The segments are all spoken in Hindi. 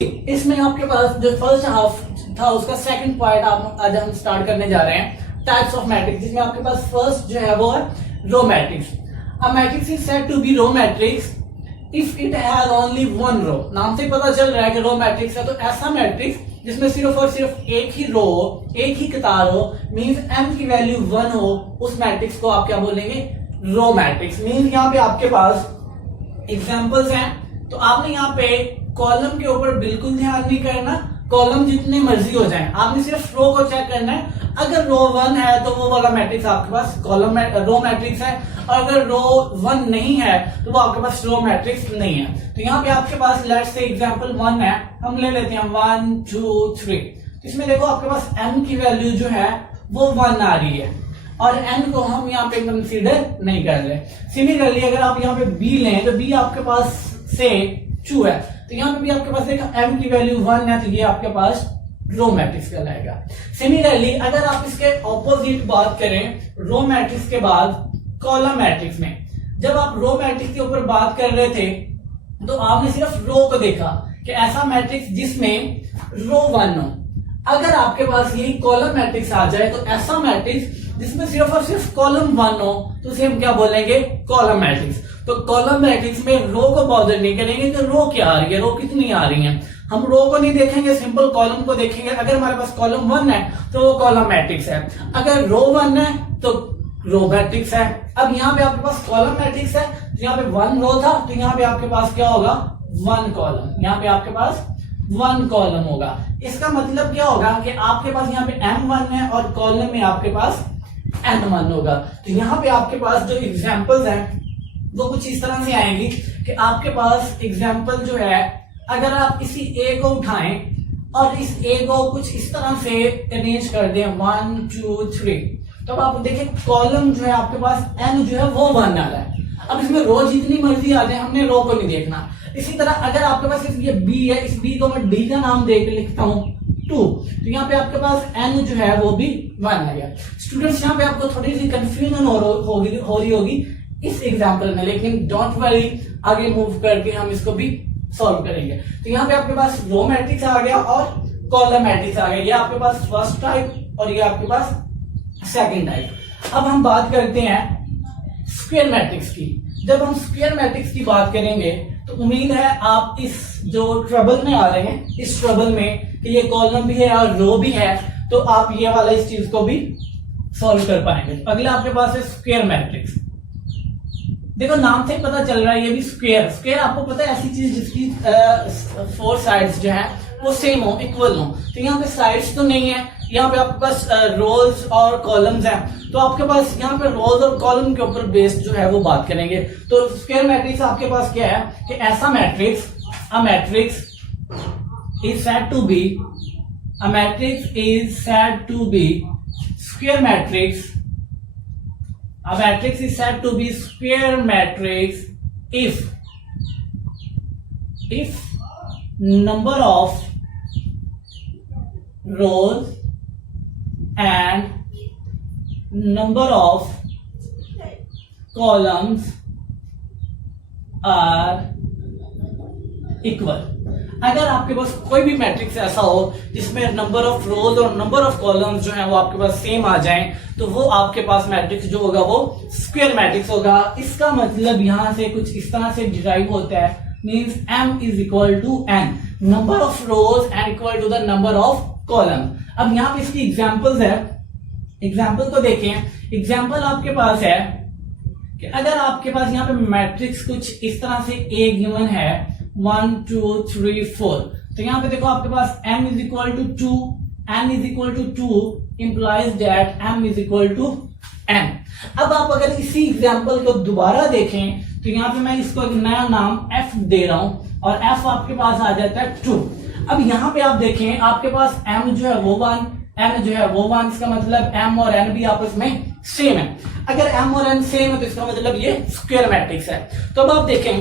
इसमें आपके पास जो फर्स्ट हाफ था उसका सेकंड पार्ट आज हम स्टार्ट करने जा रहे हैं, टाइप्स ऑफ मैट्रिक्स, जिसमें आपके पास फर्स्ट जो है वो है row matrix. A matrix is said to be row matrix if it has only one row. नाम से पता चल रहा है कि रो मैट्रिक्स है, तो ऐसा मैट्रिक्स जिसमें सिर्फ और सिर्फ एक ही रो हो, एक ही कतार हो, मींस m की वैल्यू 1 हो, उस मैट्रिक्स को आप क्या बोलेंगे? Row matrix. मींस यहाँ पे आपके पास एग्जांपल्स हैं, तो आपने यहाँ पे कॉलम के ऊपर बिल्कुल ध्यान नहीं करना, कॉलम जितने मर्जी हो जाएं, आपने सिर्फ रो को चेक करना है। अगर रो 1 है तो वो वाला मैट्रिक्स आपके पास रो मैट्रिक्स है, और अगर रो 1 नहीं है तो वो आपके पास रो मैट्रिक्स नहीं है। तो यहाँ पे आपके पास लेट्स से एग्जांपल 1 है, हम ले लेते हैं 1 2 3। तो इसमें देखो आपके पास m की वैल्यू जो है वो 1 आ रही है, और n को हम यहाँ पे कंसीडर नहीं कर रहे। सिमिलरली अगर आप यहाँ पे b लें तो b आपके पास से 2 है, तो यहाँ पे भी आपके पास देखा m की वैल्यू 1 है, तो ये आपके पास रो मैट्रिक्स कहलाएगा। सिमिलरली अगर आप इसके ऑपोजिट बात करें रो मैट्रिक्स के बाद कॉलम मैट्रिक्स में, जब आप रो मैट्रिक्स के ऊपर बात कर रहे थे तो आपने सिर्फ रो को देखा कि ऐसा मैट्रिक्स जिसमें रो 1 हो। अगर आपके पास यही कॉलम मैट्रिक्स आ जाए तो ऐसा मैट्रिक्स जिसमें सिर्फ और सिर्फ कॉलम 1 हो, तो उसे हम क्या बोलेंगे? Column matrix. तो कॉलम मैट्रिक्स में रो को बॉदर नहीं करेंगे कि रो क्या आ रही है, रो कितनी आ रही है, हम रो को नहीं देखेंगे, सिंपल कॉलम को देखेंगे। अगर हमारे पास कॉलम 1 है तो वो कॉलम मैट्रिक्स है, अगर रो 1 है तो रो मैट्रिक्स है। अब यहाँ पे आपके पास कॉलम मैट्रिक्स है, तो यहाँ पे 1 रो था, तो यहाँ पे आपके पास क्या होगा? 1 कॉलम। यहाँ पे आपके पास 1 कॉलम होगा। इसका मतलब क्या होगा कि आपके पास यहाँ पे m1 है और कॉलम में आपके पास n1 होगा। तो यहाँ पे आपके पास जो एग्जाम्पल्स हैं वो कुछ इस तरह से आएंगी कि आपके पास एग्जाम्पल जो है, अगर आप इसी a को उठाएं और इस a को कुछ इस तरह से अरेंज कर दें 1 2 3, तो अब आप देखें कॉलम जो है आपके पास n जो है वो 1 आ रहा है। अब इसमें रो जितनी मर्जी आ जाए, हमने रो को नहीं देखना। इसी तरह अगर आपके पास ये b है, इस b को मैं d का नाम दे के लिखता हूँ 2, तो यहाँ पे आपके पास n जो है वो भी 1 आ गया। स्टूडेंट्स यहाँ पे आपको थोड़ी सी कंफ्यूजन हो रही होगी इस एग्जाम्पल में, लेकिन डोंट वरी, आगे मूव करके हम इसको भी सॉल्व करेंगे। तो यहाँ पे आपके पास रो मैट्रिक्स आ गया और कॉलम मैट्रिक्स आ गया, ये आपके पास फर्स्ट टाइप और ये आपके पास सेकंड टाइप। अब हम बात करते हैं स्क्वायर मैट्रिक्स की। जब हम स्क्वायर मैट्रिक्स की बात करेंगे तो उम्मीद है आप इस जो ट्रबल में आ रहे हैं, इस ट्रबल में कि ये कॉलम भी है और रो भी है, तो आप ये वाला इस चीज को भी सॉल्व कर पाएंगे। अगला आपके पास है स्क्वायर मैट्रिक्स। देखो नाम से पता चल रहा है ये भी स्क्वायर। स्क्वायर आपको पता है ऐसी चीज जिसकी 4 साइड्स जो है वो सेम हो, इक्वल हो। तो यहाँ पे साइड्स तो नहीं है, यहाँ पे आपके पास रोज और कॉलम्स हैं, तो आपके पास यहाँ पे रोज और कॉलम के ऊपर बेस्ड जो है वो बात करेंगे। तो स्क्वायर मैट्रिक्स आपके पास क्या है कि ऐसा matrix, a matrix is said to be, a matrix is said to be square matrix, a matrix is said to be square matrix if number of rows and number of columns are equal। अगर आपके पास कोई भी मैट्रिक्स ऐसा हो जिसमें नंबर ऑफ रोज और नंबर ऑफ कॉलम्स जो है वो आपके पास सेम आ जाएं, तो वो आपके पास मैट्रिक्स जो होगा वो स्क्वायर मैट्रिक्स होगा। इसका मतलब यहां से कुछ इस तरह से डिराइव होता है, means m is equal to n, number of rows and equal to the number of column. अब यहाँ पे इसकी एग्जांपल्स है, एग्जांपल को देखें। एग्जांपल आपके पास है कि अगर आपके पास यहाँ पे मैट्रिक्स कुछ इस तरह से a गिवन है 1 2 3 4, तो यहाँ पे देखो आपके पास m is equal to 2, n is equal to 2 implies that m is equal to n। अब आप अगर इसी एग्जांपल को दोबारा देखें तो यहाँ पे मैं इसको एक नया नाम f दे रहा हूं और f आपके पास आ जाता है 2। अब यहाँ पे आप देखें आपके पास m जो है वो 1, n जो है वो 1, इसका मतलब m और n भी आपस में सेम है। अगर m और n सेम है तो इसका मतलब ये स्क्वायर मैट्रिक्स है। तो अब आप देखें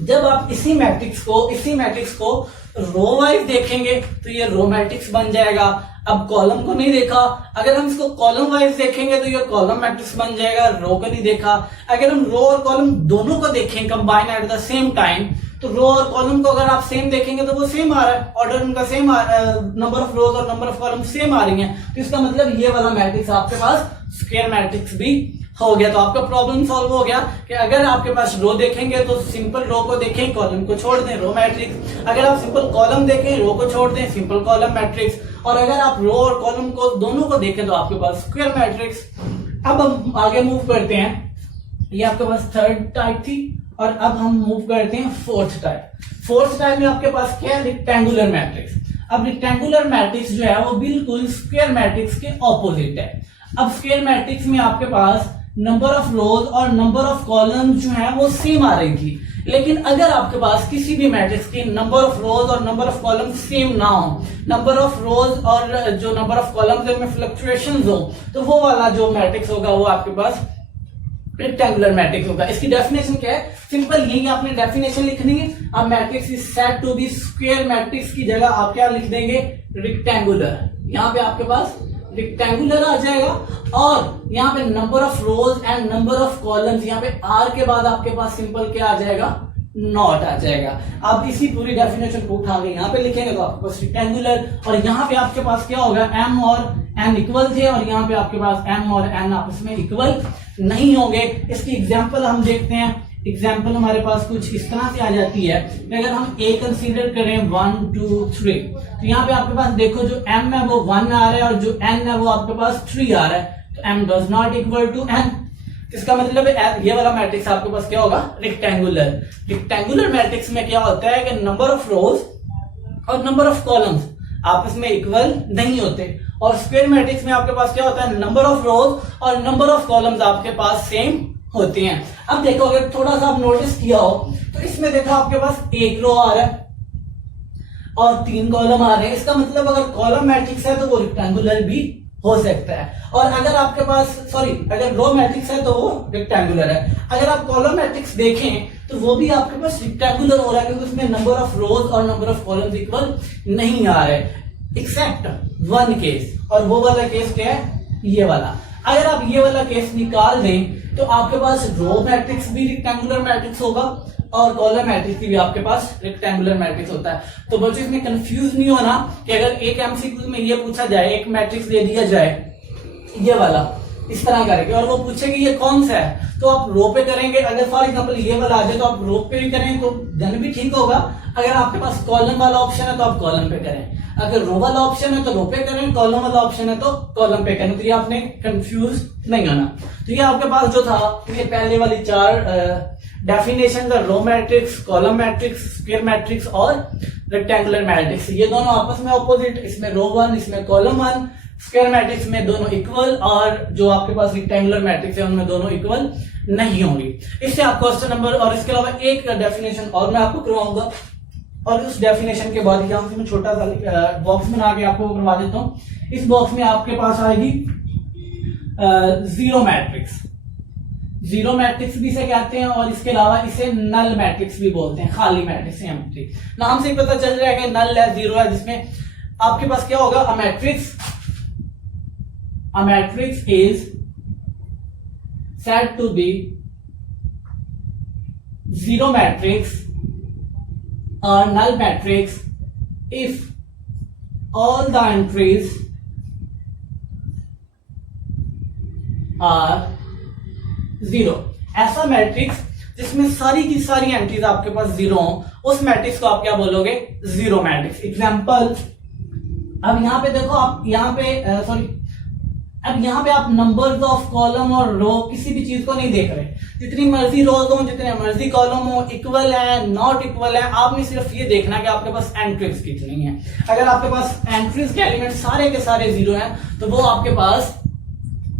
जब आप इसी मैट्रिक्स को रो वाइज देखेंगे तो ये रो मैट्रिक्स बन जाएगा। अब कॉलम को नहीं देखा, अगर हम इसको कॉलम वाइज देखेंगे तो ये कॉलम मैट्रिक्स बन जाएगा, रो को नहीं देखा। अगर हम रो और कॉलम दोनों को देखें combine at the same time तो रो और कॉलम को अगर आप सेम देखेंगे तो वो सेम आ रहा है, ऑर्डर उनका सेम नंबर ऑफ रोज और नंबर ऑफ कॉलम सेम आ रही हैं, तो इसका मतलब ये वाला मैट्रिक्स आपके पास स्क्वायर मैट्रिक्स भी हो गया। तो आपका प्रॉब्लम सॉल्व हो गया कि अगर आपके पास रो देखेंगे तो सिंपल रो को देखें, कॉलम को छोड़ दें, रो मैट्रिक्स। अगर आप सिंपल कॉलम देखें, रो को छोड़ दें, सिंपल कॉलम मैट्रिक्स। और अगर आप रो और कॉलम को दोनों को देखें तो आपके पास स्क्वायर मैट्रिक्स। अब हम आगे मूव करते हैं, ये आपके पास थर्ड टाइप थी, और अब हम मूव करते हैं फोर्थ टाइप। फोर्थ टाइप में आपके पास क्या है, रेक्टेंगुलर मैट्रिक्स। अब रेक्टेंगुलर मैट्रिक्स जो है वो बिल्कुल स्क्वायर मैट्रिक्स के ऑपोजिट है। अब स्क्वायर मैट्रिक्स में आपके पास नंबर ऑफ रोज और नंबर ऑफ कॉलम जो है वो सेम आ रही थी, लेकिन अगर आपके पास किसी भी मैट्रिक्स की नंबर ऑफ रोज और नंबर ऑफ कॉलम सेम ना हो, नंबर ऑफ रोज और जो नंबर ऑफ कॉलम में फ्लक्चुएशंस हो, तो वो वाला जो मैट्रिक्स होगा वो आपके पास रेक्टेंगुलर मैट्रिक्स होगा। इसकी डेफिनेशन क्या है, सिंपल यही आपने डेफिनेशन लिखनी है। अब matrix is said to be square matrix की जगह आप क्या लिख देंगे, रेक्टेंगुलर। यहाँ पे आपके पास रेक्टेंगुलर आ जाएगा, और यहाँ पे number of rows and number of columns, यहाँ पे आर के बाद आपके पास सिंपल क्या आ जाएगा, नॉट आ जाएगा। आप इसी पूरी डेफिनेशन को उठा के यहाँ पे लिखेंगे तो आपके पास रेक्टेंगुलर, और यहाँ पे आपके पास क्या होगा, एम और एन इक्वल थे, और यहाँ पे आपके पास एम और एन आपस में इक्वल नहीं होंगे। इसकी एग्जाम्पल हम देखते हैं। एग्जाम्पल हमारे पास कुछ इस तरह से आ जाती है कि अगर हम ए कंसीडर करें 1 2 3, तो यहाँ पे आपके पास देखो जो m है वो 1 आ रहा है और जो n है वो आपके पास 3 आ रहा है, तो m does not equal to n। इसका मतलब है ये वाला मैट्रिक्स आपके पास क्या होगा, रेक्टेंगुलर। रेक्टेंगुलर मैट्रिक्स में क्या होता है कि नंबर ऑफ रोज और नंबर ऑफ कॉलम्स आपस में इक्वल नहीं होते, और स्क्वायर मैट्रिक्स में आपके पास क्या होता है, नंबर ऑफ रोज और नंबर ऑफ कॉलम्स आपके पास सेम होती हैं। अब देखो अगर थोड़ा सा आप नोटिस किया हो तो इसमें देखो आपके पास एक रो आ रहा है और 3 कॉलम आ रहे हैं। इसका मतलब अगर कॉलम मैट्रिक्स है तो वो रेक्टेंगुलर भी हो सकता है, और अगर आपके पास अगर रो मैट्रिक्स है तो वो रेक्टेंगुलर है। अगर आप कॉलम मैट्रिक्स देखें तो वो भी आपके पास रेक्टेंगुलर हो रहा है, क्योंकि उसमें नंबर ऑफ रोज और नंबर ऑफ कॉलम्स इक्वल नहीं आ रहे, एक्सेप्ट वन केस, और वो वाला केस क्या है, ये वाला। अगर आप ये वाला केस निकाल दें तो आपके पास रो मैट्रिक्स भी रेक्टेंगुलर मैट्रिक्स होगा और कॉलम मैट्रिक्स भी आपके पास रेक्टेंगुलर मैट्रिक्स होता है। तो बच्चों इसमें कंफ्यूज नहीं होना कि अगर एक एमसीक्यू में ये पूछा जाए, एक मैट्रिक्स दे दिया जाए ये वाला इस तरह करेंगे और वो पूछेगी ये कौन सा है, तो आप रो पे करेंगे। अगर फॉर एग्जांपल ये वाला आ जाए तो आप रो पे भी करें तो देन भी ठीक होगा। अगर आपके पास कॉलम वाला ऑप्शन है तो आप कॉलम पे करें, अगर रो वाला ऑप्शन है तो रो पे करें, कॉलम वाला ऑप्शन है तो कॉलम पे करें। तो ये आपने कंफ्यूज नहीं होना। तो ये आपके पास जो था ये पहले वाली 4 definition, row matrix, column matrix, square matrix और रेक्टेंगुलर मैट्रिक्स, ये दोनों आपस में ऑपोजिट, इसमें रो 1 इसमें कॉलम 1, स्क्वायर मैट्रिक्स में दोनों इक्वल, और जो आपके पास रेक्टेंगुलर मैट्रिक्स है उनमें दोनों इक्वल नहीं होंगी। इससे आप क्वेश्चन नंबर, और इसके अलावा एक डेफिनेशन और मैं आपको करवाऊंगा, और उस डेफिनेशन के बाद यहां से मैं छोटा सा बॉक्स बना के आपको करवा देता हूं। इस बॉक्स में आपके पास आएगी जीरो मैट्रिक्स। जीरो मैट्रिक्स भी इसे कहते हैं, और इसके अलावा इसे नल मैट्रिक्स भी बोलते हैं, खाली मैट्रिक्स या मैट्रिक्स। नाम से ही पता चल रहा है कि नल है, जीरो है, जिसमें आपके पास क्या होगा, अ matrix is said to be zero matrix or null matrix if all the entries are zero। ऐसा मैट्रिक्स जिसमें सारी की सारी एंट्रीज आपके पास जीरो हो, उस मैट्रिक्स को आप क्या बोलोगे, जीरो मैट्रिक्स। एग्जांपल, अब यहां पे देखो, आप यहां पे अब यहाँ पे आप नंबर्स ऑफ कॉलम और रो किसी भी चीज को नहीं देख रहे। जितनी मर्जी रोज हो, जितने मर्जी कॉलम हो, इक्वल है नॉट इक्वल है, आपने सिर्फ ये देखना है कि आपके पास एंट्रीज कितनी है। अगर आपके पास एंट्रीज के एलिमेंट सारे के सारे जीरो हैं तो वो आपके पास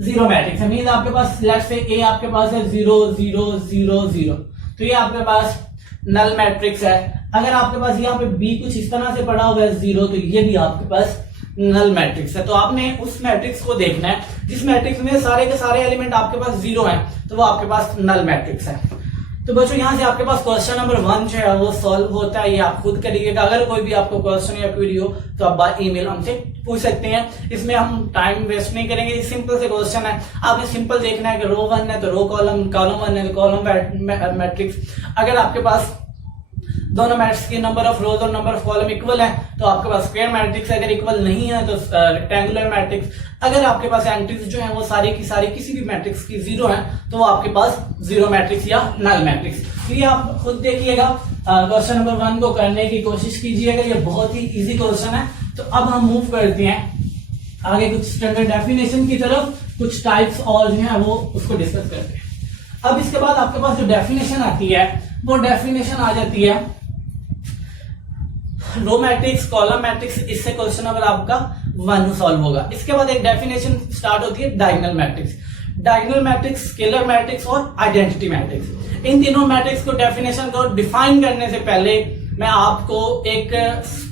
जीरो मैट्रिक्स है। मीन आपके पास लेट्स से ए आपके पास है 0 0 0 0, तो ये आपके पास नल मैट्रिक्स है। अगर आपके पास यहाँ पे बी कुछ इस तरह से पड़ा हुआ है 0, तो ये भी आपके पास नल मैट्रिक्स है। तो आपने उस मैट्रिक्स को देखना है जिस मैट्रिक्स में सारे के सारे एलिमेंट आपके पास जीरो हैं, तो वो आपके पास नल मैट्रिक्स है। तो बच्चों यहाँ से आपके पास क्वेश्चन नंबर 1 जो है वो सॉल्व होता है। ये आप खुद करिएगा। अगर कोई भी आपको क्वेश्चन या क्वेरी हो तो आप बाय ईमेल हमसे पूछ सकते हैं। इसमें हम टाइम वेस्ट नहीं करेंगे। ये सिंपल से क्वेश्चन है, आपने सिंपल देखना है कि रो 1 है तो रो कॉलम, कॉलम 1 है तो कॉलम मैट्रिक्स। अगर आपके पास दोनों मैट्रिक्स के नंबर ऑफ रोज और नंबर ऑफ कॉलम इक्वल है तो आपके पास स्क्वायर मैट्रिक्स है, अगर इक्वल नहीं है तो रेक्टेंगुलर मैट्रिक्स। अगर आपके पास एंट्रीज जो है वो सारी की सारी किसी भी मैट्रिक्स की जीरो है तो वो आपके पास जीरो मैट्रिक्स या नल मैट्रिक्स। तो ये आप खुद देखिएगा, क्वेश्चन नंबर 1 को करने की कोशिश कीजिएगा, ये बहुत ही इजी क्वेश्चन है। तो अब हम मूव करते हैं आगे कुछ स्टैंडर्ड डेफिनेशन की तरफ, कुछ टाइप्स और जो है वो उसको डिस्कस करते हैं। अब इसके बाद आपके पास जो डेफिनेशन आती है वो डेफिनेशन आ जाती है रो मैट्रिक्स, कॉलम मैट्रिक्स, इससे क्वेश्चन नंबर आपका 1 सॉल्व होगा। इसके बाद एक डेफिनेशन स्टार्ट होती है diagonal matrix. Diagonal matrix, scalar matrix और आइडेंटिटी मैट्रिक्स, इन तीनों मैट्रिक्स को डेफिनेशन को डिफाइन करने से पहले मैं आपको एक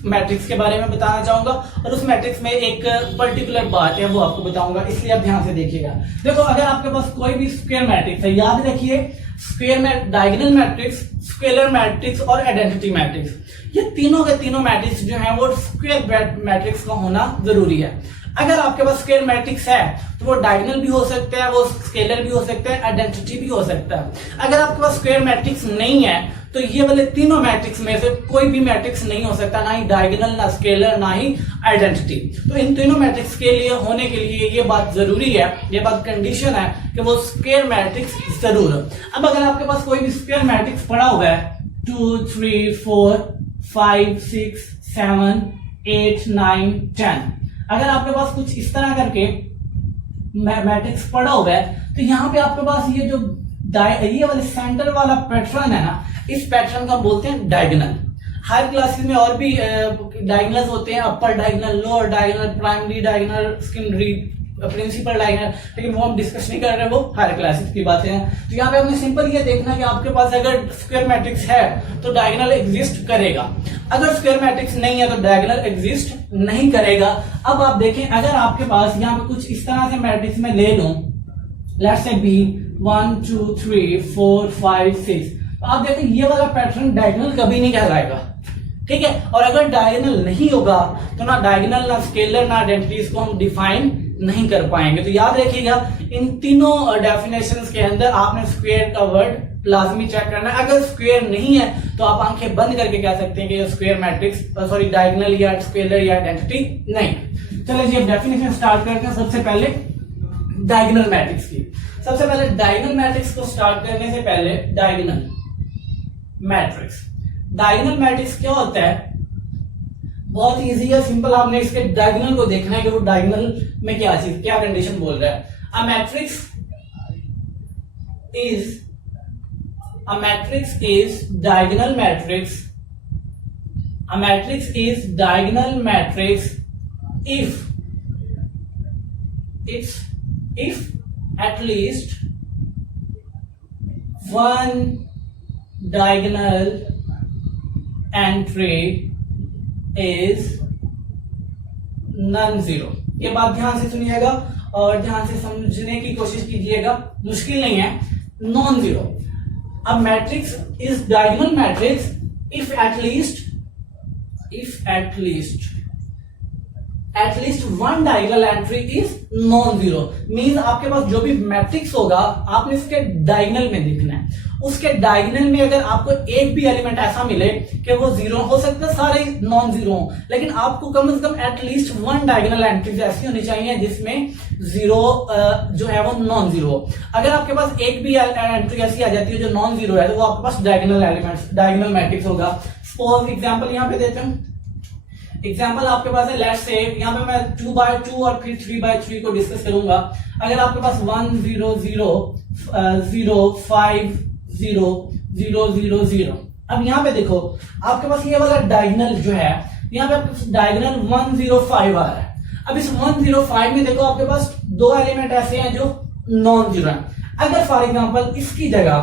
मैट्रिक्स के बारे में बताना चाहूंगा और उस मैट्रिक्स में एक पर्टिकुलर बात है वो आपको बताऊंगा, इसलिए आप ध्यान से देखिएगा। देखो, अगर आपके पास कोई भी स्क्वायर मैट्रिक्स है, याद रखिए स्क्वायर में डायगोनल मैट्रिक्स, स्केलर मैट्रिक्स और आइडेंटिटी मैट्रिक्स, ये तीनों के तीनों मैट्रिक्स जो हैं वो स्क्वायर मैट्रिक्स का होना जरूरी है। अगर आपके पास स्क्वायर मैट्रिक्स है तो वो डायगोनल भी हो सकता है, वो स्केलर भी हो सकता है, आइडेंटिटी भी हो सकता है। अगर आपके पास स्क्वायर मैट्रिक्स नहीं है तो ये वाले तीनों मैट्रिक्स में से कोई भी मैट्रिक्स नहीं हो सकता, ना ही डायगोनल, ना स्केलर, ना ही आइडेंटिटी। तो इन तीनों मैट्रिक्स के लिए होने के लिए ये बात जरूरी है, ये बात कंडीशन है कि वो स्क्वायर मैट्रिक्स जरूर। अब अगर आपके पास कोई भी स्क्वायर मैट्रिक्स पड़ा हुआ है 2 3 4 5 6 7 8 9 10, अगर आपके पास कुछ इस तरह करके मैट्रिक्स पड़ा हुआ है तो यहाँ पे आपके पास ये जो ये वाले सेंटर वाला पैटर्न है ना, इस पैटर्न को बोलते हैं डायगोनल। हायर क्लासेस में और भी डायगोनल्स होते हैं, upper diagonal, lower diagonal, primary diagonal, secondary, principal diagonal, लेकिन वो हम डिस्कस नहीं कर रहे, वो हायर क्लासेस की बातें हैं। तो यहाँ पे हमने सिंपल ये देखना कि आपके पास अगर स्क्वायर मैट्रिक्स है तो डायगोनल एग्जिस्ट करेगा, अगर स्क्वायर मैट्रिक्स नहीं है तो डायगोनल एग्जिस्ट नहीं करेगा। अब आप देखें, अगर आपके पास यहाँ पे कुछ इस तरह से मैट्रिक्स में ले लूं, लेट्स से बी 1 2 3 4 5 6, तो आप देखें ये वाला पैटर्न डायगोनल कभी नहीं कहलाएगा, ठीक है। और अगर डायगोनल नहीं होगा तो ना डायगोनल, ना स्केलर, ना आइडेंटिटीज को हम डिफाइन नहीं कर पाएंगे। तो याद रखिएगा, इन तीनों डेफिनेशंस के अंदर आपने स्क्वायर का वर्ड लाजमी चेक करना है। अगर स्क्वायर नहीं है तो आप आंखें बंद करके कह सकते हैं कि ये स्क्वायर मैट्रिक्स, सॉरी डायगोनल या स्केलर या आइडेंटिटी नहीं। चलिए जी, अब डेफिनेशन स्टार्ट करते हैं। सबसे पहले डायगोनल मैट्रिक्स की, सबसे पहले डायगोनल मैट्रिक्स को स्टार्ट करने से पहले डायगोनल मैट्रिक्स, डायगोनल मैट्रिक्स क्या होता है, बहुत इजी है, सिंपल। आपने इसके डायगोनल को देखना है कि वो डायगोनल में क्या चीज, क्या कंडीशन बोल रहा है। अ matrix is diagonal matrix, a matrix is diagonal matrix if at least one diagonal entry is non-zero। ये बात ध्यान से सुनिएगा और ध्यान से समझने की कोशिश कीजिएगा, मुश्किल नहीं है। नॉन जीरो, अब matrix is diagonal matrix if at least one diagonal entry is non-zero, means आपके पास जो भी मैट्रिक्स होगा आपने इसके डायगोनल में देखना है। उसके डायगोनल में अगर आपको एक भी एलिमेंट ऐसा मिले कि वो जीरो, हो सकता है सारे नॉन जीरो हो, लेकिन आपको कम से कम एटलीस्ट वन डायगोनल एंट्रीज ऐसी होनी चाहिए जिसमें जीरो जो है वो नॉन जीरो हो। अगर आपके पास एक भी एंट्री ऐसी आ जाती है जो नॉन जीरो है तो वो आपके पास डायगोनल एलिमेंट्स, डायगोनल मैट्रिक्स होगा। सपोज एग्जांपल यहाँ पे देते हैं, एग्जाम्पल आपके पास है, लेट्स से यहाँ पे मैं 2 by 2 और फिर 3 by 3 को डिस्कस करूंगा। अगर आपके पास 1 0 0 0 5 0 0 0 0, अब यहाँ पे देखो आपके पास ये वाला डायगोनल जो है, यहाँ पे आपके पास डायगोनल 105 आ रहा है। अब इस 105 में देखो आपके पास दो एलिमेंट ऐसे हैं जो नॉन जीरो है। अगर फॉर एग्जाम्पल इसकी जगह,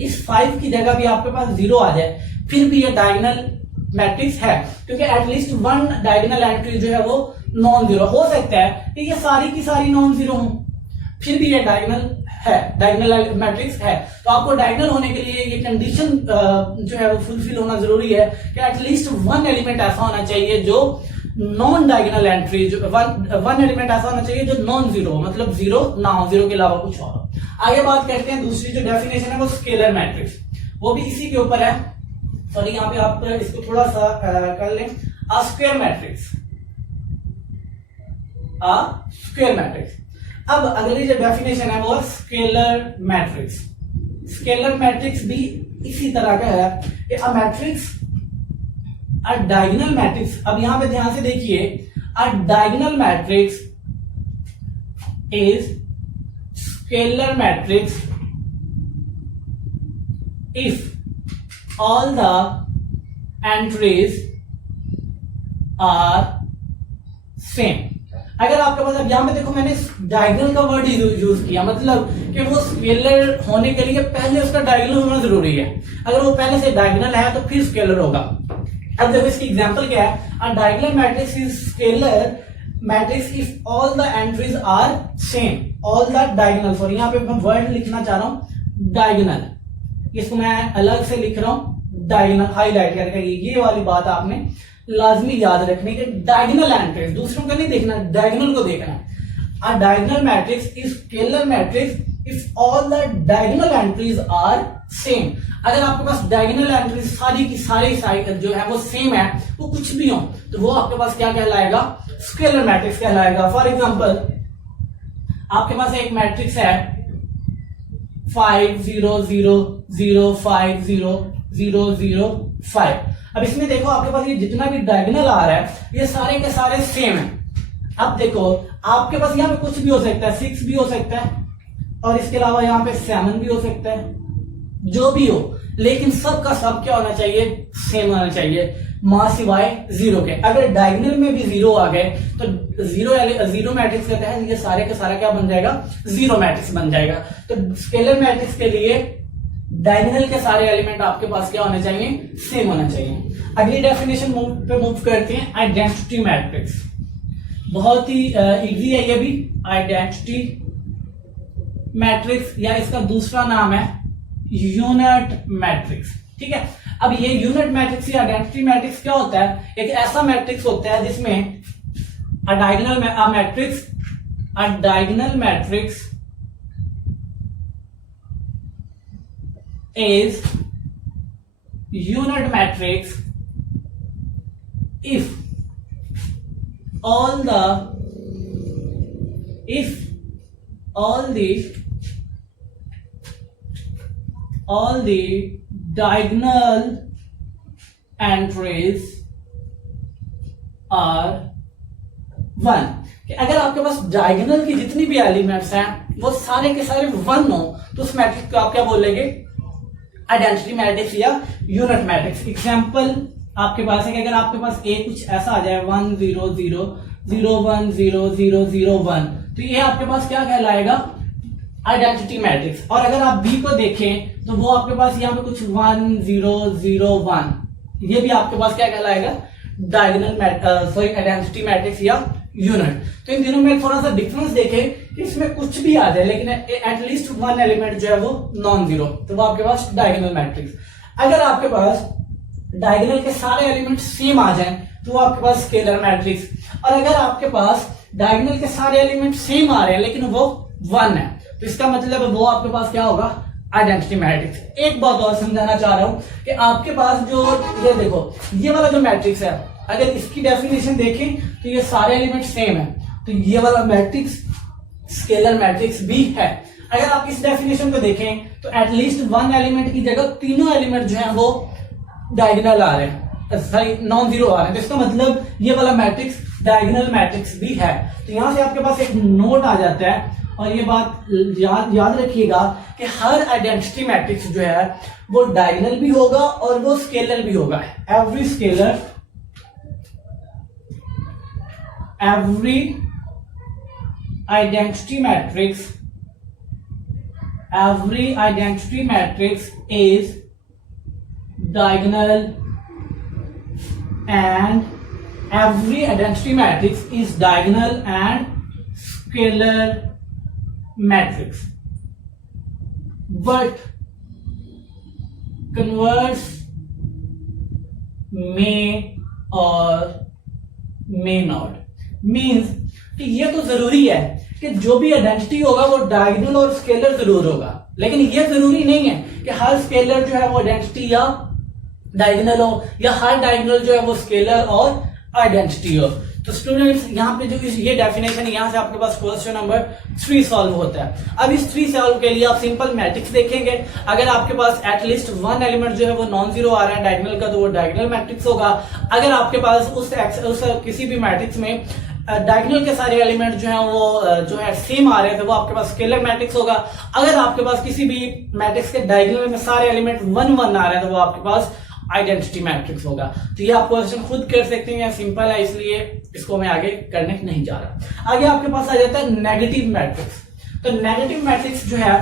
इस 5 की जगह भी आपके पास 0 आ जाए, फिर भी ये डायगोनल मैट्रिक्स है, क्योंकि एटलीस्ट वन डायगोनल एंट्री जो है वो नॉन जीरो। हो सकता है कि ये सारी की सारी नॉन जीरो हो, फिर भी ये डायगोनल है, डायगोनल मैट्रिक्स है। तो आपको डायगोनल होने के लिए ये कंडीशन जो है वो फुलफिल होना जरूरी है कि एटलीस्ट वन एलिमेंट ऐसा होना चाहिए जो नॉन डायगोनल एंट्री, जो वन एलिमेंट ऐसा होना चाहिए जो नॉन जीरो, मतलब जीरो ना हो, जीरो के अलावा कुछ और। आगे बात करते हैं दूसरी जो डेफिनेशन है वो स्केलर मैट्रिक्स, वो भी इसी के ऊपर है। सॉरी यहाँ पे आप इसको थोड़ा सा कर लें, a square matrix, a square matrix. अब अगली जो डेफिनेशन है वो स्केलर मैट्रिक्स। स्केलर मैट्रिक्स भी इसी तरह का है कि a matrix, a diagonal matrix. अब यहां पे ध्यान से देखिए, अ diagonal matrix is scalar matrix if all the entries are same। अगर आपके पास, अब यहां पे देखो मैंने डायगोनल का वर्ड यूज किया, मतलब कि वो स्केलर होने के लिए पहले उसका डायगोनल होना जरूरी है। अगर वो पहले से डायगोनल है तो फिर स्केलर होगा। अब देखो इसकी एग्जांपल क्या है, a diagonal matrix is scalar matrix if all the entries are same. All the diagonal, sorry यहाँ पे मैं वर्ड लिखना चाह रहा हूं डायगोनल, इसको मैं अलग से लिख रहा हूं डायगोनल, हाईलाइट करके। ये वाली बात आपने लाजमी याद रखनी कि डायगोनल एंट्रीज, दूसरों का नहीं देखना, डायगोनल को देखना है। A diagonal matrix is scalar matrix if all the diagonal entries are same. अगर आपके पास डायगोनल एंट्रीज सारी की सारी जो है वो सेम है, वो कुछ भी हो, तो वो आपके पास क्या कहलाएगा, स्केलर मैट्रिक्स कहलाएगा। फॉर एग्जांपल आपके पास एक मैट्रिक्स है 5 0 0 0 5 0 0 0 5। अब इसमें देखो आपके पास ये जितना भी डायगोनल आ रहा है ये सारे के सारे सेम है। अब देखो आपके पास यहाँ पे कुछ भी हो सकता है, 6 भी हो सकता है और इसके अलावा यहाँ पे 7 भी हो सकता है, जो भी हो, लेकिन सब का सब क्या होना चाहिए, सेम होना चाहिए, मां सिवाय जीरो के। अगर डायगोनल में भी जीरो आ गए तो जीरो मैट्रिक्स के तहत ये सारे का सारा क्या बन जाएगा, जीरो मैट्रिक्स बन जाएगा। तो स्केलर मैट्रिक्स के लिए डायगोनल के सारे एलिमेंट आपके पास क्या होने चाहिए, सेम होना चाहिए। अगली डेफिनेशन पे मूव करते हैं, आइडेंटिटी मैट्रिक्स। बहुत ही इजी है ये भी, आइडेंटिटी मैट्रिक्स, या इसका दूसरा नाम है यूनिट मैट्रिक्स। ठीक है, अब ये यूनिट मैट्रिक्स या आइडेंटिटी मैट्रिक्स क्या होता है, एक ऐसा मैट्रिक्स होता है जिसमें a diagonal matrix is unit matrix if all the diagonal entries are 1। कि अगर आपके पास डायगोनल की जितनी भी एलिमेंट्स हैं वो सारे के सारे 1 हो तो उस मैट्रिक्स को आप क्या बोलेंगे, आइडेंटिटी मैट्रिक्स या यूनिट मैट्रिक्स। एग्जांपल आपके पास है कि अगर आपके पास ए कुछ ऐसा आ जाए 1 0 0 0 1 0 0 0 1, तो ये आपके पास क्या कहलाएगा, आइडेंटिटी मैट्रिक्स। और अगर आप बी को देखें तो वो आपके पास यहाँ पे कुछ 1 0 0 1, ये भी आपके पास क्या कहलाएगा, डायगोनल आइडेंटिटी मैट्रिक्स या यूनिट। तो इन दिनों में थोड़ा सा डिफरेंस देखें कि इसमें कुछ भी आ जाए लेकिन एटलीस्ट 1 एलिमेंट जो है वो नॉन जीरो, तो वो आपके पास डायगोनल मैट्रिक्स। अगर आपके पास डायगोनल के सारे एलिमेंट सेम आ जाएं तो वो आपके पास स्केलर मैट्रिक्स। और अगर आपके पास डायगोनल के सारे एलिमेंट सेम आ रहे हैं लेकिन वो 1 है तो इसका मतलब वो आपके पास क्या होगा, आइडेंटिटी मैट्रिक्स। एक बात और समझाना चाह रहा हूं कि आपके पास जो ये देखो ये वाला जो मैट्रिक्स है, अगर इसकी डेफिनेशन देखें तो ये सारे एलिमेंट सेम है, तो ये वाला मैट्रिक्स स्केलर मैट्रिक्स भी है। अगर आप इस डेफिनेशन को देखें तो एटलीस्ट 1 एलिमेंट की जगह तीनों एलिमेंट जो है वो डायगोनल आ रहे हैं, सॉरी नॉन जीरो आ रहे हैं, तो इसका मतलब ये वाला मैट्रिक्स डायगोनल मैट्रिक्स भी है। तो यहां से आपके पास एक नोट आ जाता है और ये बात याद रखिएगा कि हर आइडेंटिटी मैट्रिक्स जो है वो डायगोनल भी होगा और वो स्केलर भी होगा। every identity matrix is diagonal and every identity matrix is diagonal and scalar matrix, but converse may or may not means कि ये तो जरूरी है कि जो भी आइडेंटिटी होगा वो डायगोनल और स्केलर जरूर होगा, लेकिन ये जरूरी नहीं है कि हर स्केलर जो है वो आइडेंटिटी या डायगोनल हो या हर डायगोनल जो है वो स्केलर और आइडेंटिटी हो। तो स्टूडेंट्स यहाँ पे जो ये डेफिनेशन है, यहाँ से आपके पास क्वेश्चन नंबर 3 सॉल्व होता है। अब इस 3 सॉल्व के लिए आप सिंपल मैट्रिक्स देखेंगे। अगर आपके पास एटलीस्ट 1 एलिमेंट जो है वो नॉन जीरो आ रहा है डायगोनल का, तो वो डायगोनल मैट्रिक्स होगा। अगर आपके पास उस किसी भी मैट्रिक्स में डायगोनल के सारे एलिमेंट जो है वो जो है सेम आ रहे हैं, तो वो आपके पास स्केलर मैट्रिक्स होगा। अगर आपके पास किसी भी मैट्रिक्स के डायगोनल में सारे एलिमेंट 1 1 आ रहे हैं, तो वो आपके पास आइडेंटिटी मैट्रिक्स होगा। तो ये आप क्वेश्चन खुद कर सकते हैं, सिंपल है, इसलिए इसको मैं आगे करने नहीं जा रहा। आगे आपके पास आ जाता है नेगेटिव मैट्रिक्स। तो नेगेटिव मैट्रिक्स जो है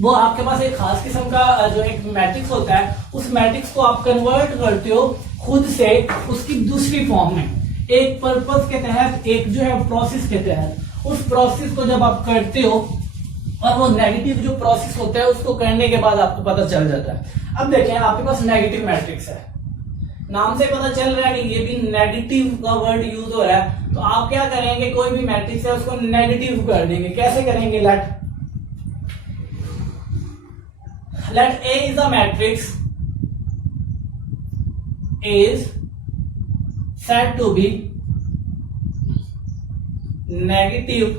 वो आपके पास एक खास किस्म का जो एक मैट्रिक्स होता है, उस मैट्रिक्स को आप कन्वर्ट करते हो खुद से उसकी दूसरी फॉर्म में, एक पर्पस के तहत, एक जो है प्रोसेस के तहत। उस प्रोसेस को जब आप करते हो और वो नेगेटिव जो प्रोसेस होता है उसको करने के बाद आपको पता चल जाता है। अब देखें आपके पास नेगेटिव मैट्रिक्स है, नाम से पता चल रहा है कि ये भी नेगेटिव का वर्ड यूज हो रहा है। तो आप क्या करेंगे, कोई भी मैट्रिक्स है उसको नेगेटिव कर देंगे। कैसे करेंगे, late A is a matrix is said to be negative.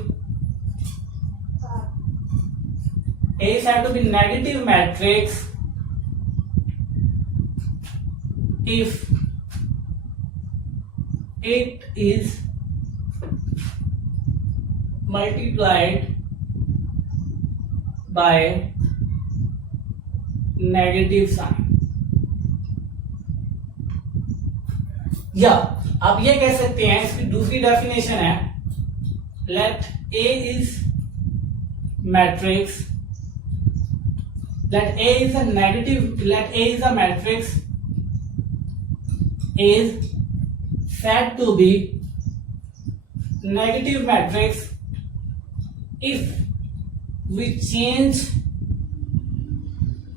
A is said to be negative matrix if it is multiplied by negative sign. या आप ये कह सकते हैं, इसकी दूसरी डेफिनेशन है, late A is matrix, let A is a negative, let A is a matrix is said to be negative matrix if we change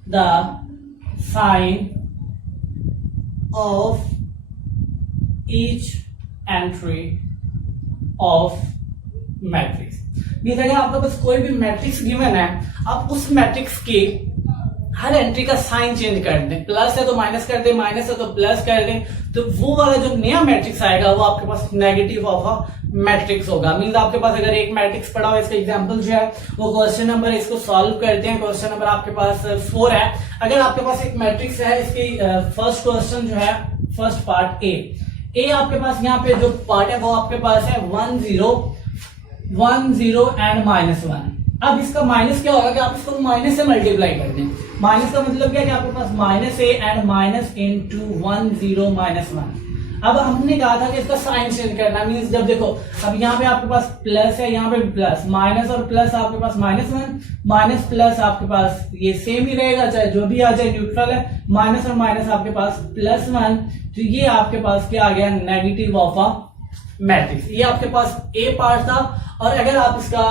the sign of each entry of matrix। ये अगर आपके पास कोई भी मैट्रिक्स गिवन है, आप उस मैट्रिक्स के हर एंट्री का साइन चेंज कर दें, प्लस है तो माइनस कर दें, माइनस है तो प्लस कर दें, तो वो वाला जो नया मैट्रिक्स आएगा वो आपके पास नेगेटिव ऑफ अ मैट्रिक्स होगा। मींस आपके पास अगर एक मैट्रिक्स पड़ा हुआ है, इसका एग्जांपल जो है वो क्वेश्चन नंबर, इसको सॉल्व करते हैं, क्वेश्चन नंबर आपके पास 4 है। अगर आपके पास एक मैट्रिक्स है, इसकी फर्स्ट क्वेश्चन जो है, फर्स्ट पार्ट ए आपके पास यहाँ पे जो पार्ट है वो आपके पास है 1 0 1 0 एंड -1। अब इसका माइनस क्या होगा कि आप इसको माइनस से मल्टीप्लाई कर दें। माइनस का मतलब क्या है कि आपके पास -a एंड माइनस इंटू 1 0 -1। अब हमने कहा था कि इसका साइन चेंज करना, मींस जब देखो अब यहाँ पे आपके पास प्लस है, यहाँ पे प्लस, माइनस और प्लस आपके पास -1, माइनस प्लस आपके पास ये सेम ही रहेगा, चाहे जो भी आ जाए न्यूट्रल है, माइनस और माइनस आपके पास +1। तो ये आपके पास क्या आ गया, नेगेटिव ऑफ अ मैट्रिक्स। ये आपके पास ए पार्ट था। और अगर आप इसका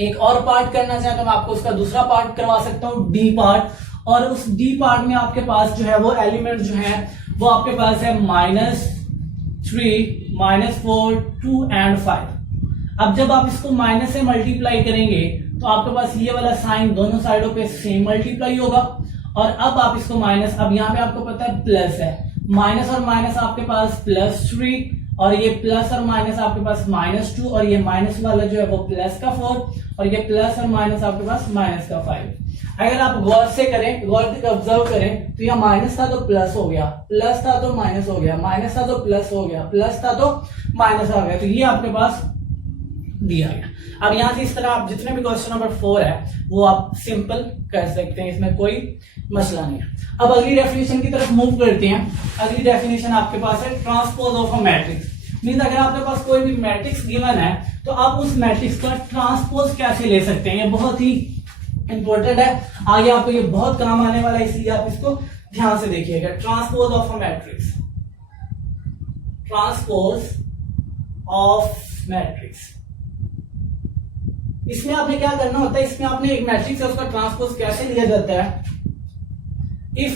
एक और पार्ट करना चाहें तो मैं आपको उसका दूसरा पार्ट करवा सकता हूँ, डी पार्ट। और उस डी पार्ट में आपके पास जो है वो एलिमेंट जो है वो आपके पास है -3 -4 2 एंड 5। अब जब आप इसको माइनस से मल्टीप्लाई करेंगे तो आपके पास ये वाला साइन दोनों साइडों पे सेम मल्टीप्लाई होगा। और अब आप इसको माइनस, अब यहाँ पे आपको पता है प्लस है, माइनस और माइनस आपके पास +3 और ये प्लस और माइनस आपके पास -2 और ये माइनस वाला जो है वो प्लस का 4 और ये प्लस और माइनस आपके पास माइनस का 5। अगर आप गौर से करें, गौर से ऑब्जर्व करें तो यह माइनस था तो प्लस हो गया, प्लस था तो माइनस हो गया, माइनस था तो प्लस हो गया, प्लस था तो माइनस आ गया। तो ये आपके पास दिया गया। अब यहां से इस तरह आप जितने भी क्वेश्चन नंबर 4 है वो आप सिंपल कर सकते हैं, इसमें कोई मसला नहीं है। अब अगली डेफिनेशन की तरफ मूव करते हैं। अगली डेफिनेशन आपके पास है transpose of a matrix. Means अगर आपके पास कोई भी मैट्रिक्स गिवन है तो आप उस मैट्रिक्स का ट्रांसपोज कैसे ले सकते हैं, ये बहुत ही इंपॉर्टेंट है, आगे आपको ये बहुत काम आने वाला है, इसलिए आप इसको ध्यान से देखिएगा। Transpose of a matrix, transpose of matrix, इसमें आपने क्या करना होता है, इसमें आपने एक मैट्रिक्स है उसका ट्रांसपोज कैसे लिया जाता है। If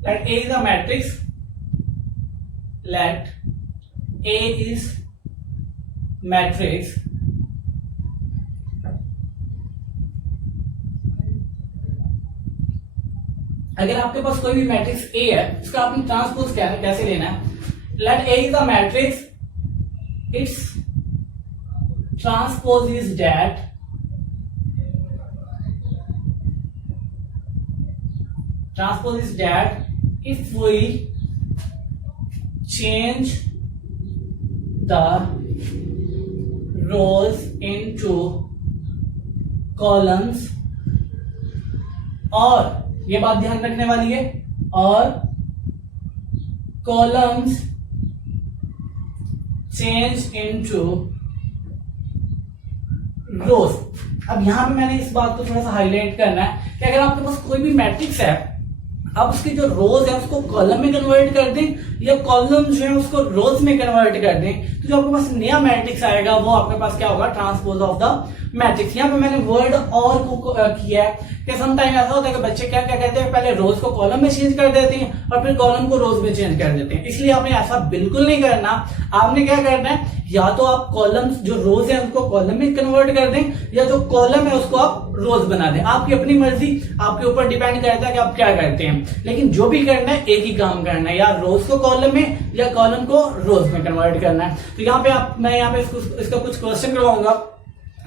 late A is a matrix, let A is matrix अगर आपके पास कोई भी मैट्रिक्स ए है, उसका आपने ट्रांसपोज कैसे लेना है? Let A is a matrix, its transpose is that if we change the rows into columns, और ये बात ध्यान रखने वाली है, और columns change into rows। अब यहां पे मैंने इस बात को थोड़ा सा हाईलाइट करना है कि अगर आपके पास कोई भी मैट्रिक्स है, आप उसकी जो रोज है उसको कॉलम में कन्वर्ट कर दें या कॉलम जो है उसको रोज में कन्वर्ट कर दें, तो जो आपके पास नया मैट्रिक्स आएगा वो आपके पास क्या होगा? Transpose of the matrix. यहाँ पे मैंने वर्ड और को किया है कि समटाइम ऐसा होता है कि बच्चे क्या क्या कहते हैं, पहले रोज को कॉलम में चेंज कर देते हैं और फिर कॉलम को रोज में चेंज कर देते हैं। इसलिए आपने ऐसा बिल्कुल नहीं करना। आपने क्या करना है, या तो आप कॉलम जो रोज है उसको कॉलम में कन्वर्ट कर दें, या जो कॉलम है उसको आप रोज बना दें। आपकी अपनी मर्जी, आपके ऊपर डिपेंड करता है कि आप क्या करते हैं, लेकिन जो भी करना है एक ही काम करना है, या रोज को कॉलम में या कॉलम को रोज में कन्वर्ट करना है। तो यहाँ पे मैं यहाँ पे इसका कुछ क्वेश्चन करवाऊंगा।